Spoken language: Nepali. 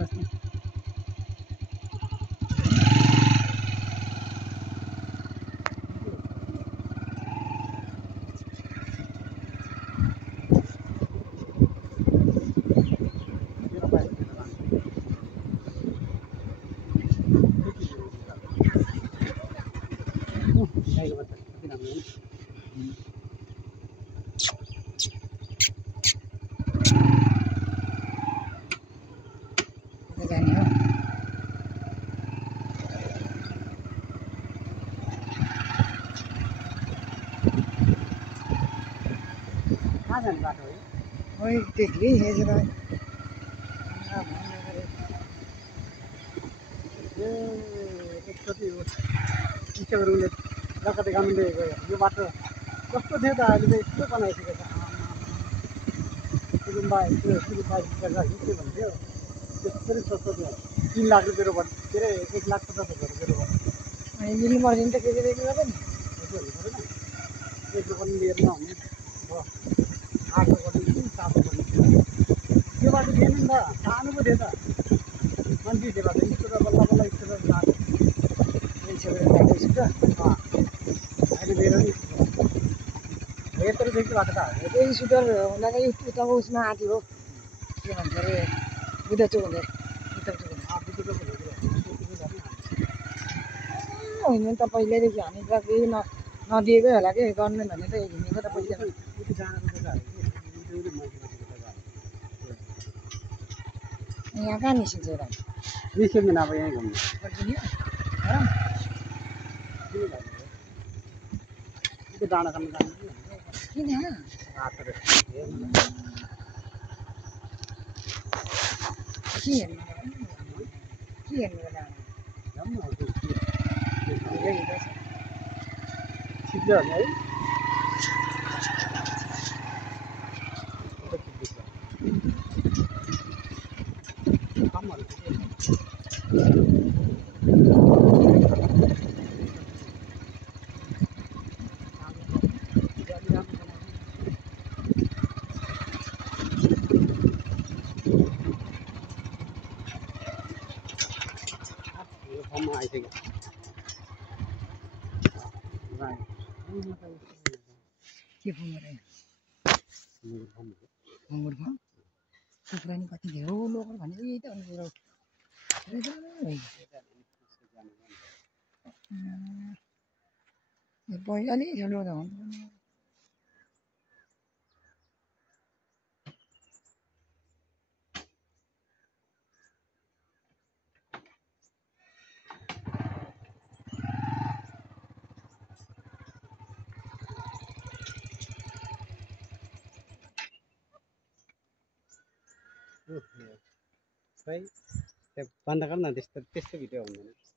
बस्नु गाईको बच्चा कति राम्रो जाने हो कहाँ जाने बाटो हो ओइ त्यही हेरेर एकचोटि उसले जग्गा गाउनु गयो यो बाटो कस्तो थियो त अहिले त यस्तो बनाइसकेको छ गुम्बा त्यो के भन्थ्यो त्यसरी सस्तो थियो 3 लाख रुपियाँ रोबट के अरे 1,50,000 रुपियाँ रोबट अनि मिली मर्जिन त के दिएको नि यसो हुनु परेन एक रोबट लिएर नहुने हो 8 रोबट 7 रोबट त्यो बाटो थिएन नि त सानो पो थियो त मान्छे त्यो बाटो स्कुटर बल्ल बल्ल स्कुटर सानो अहिले मेरो नि यत्रो देखि बाटो त त्यही स्कुटर हुँदा चाहिँ उताको उसमा आँटी हो के भन्छ अरे बुद्धचोक हुँदै होइन त पहिल्यैदेखि हामी त केही नदिएकै होला कि गभर्मेन्ट भने त हिँडेको त पैसा यहाँ कहाँ निस्किन्छ भाइ निस्किँदैन अब यहीँ घुम्नु डाँडा खानु जानु किन के हेर्नु सिक्यो है के कुखुरा नि कति धेरै लोकल भने यही त पहिला झोलो त खै बन्द गर्न त्यस्तो भिडियो हुँदैन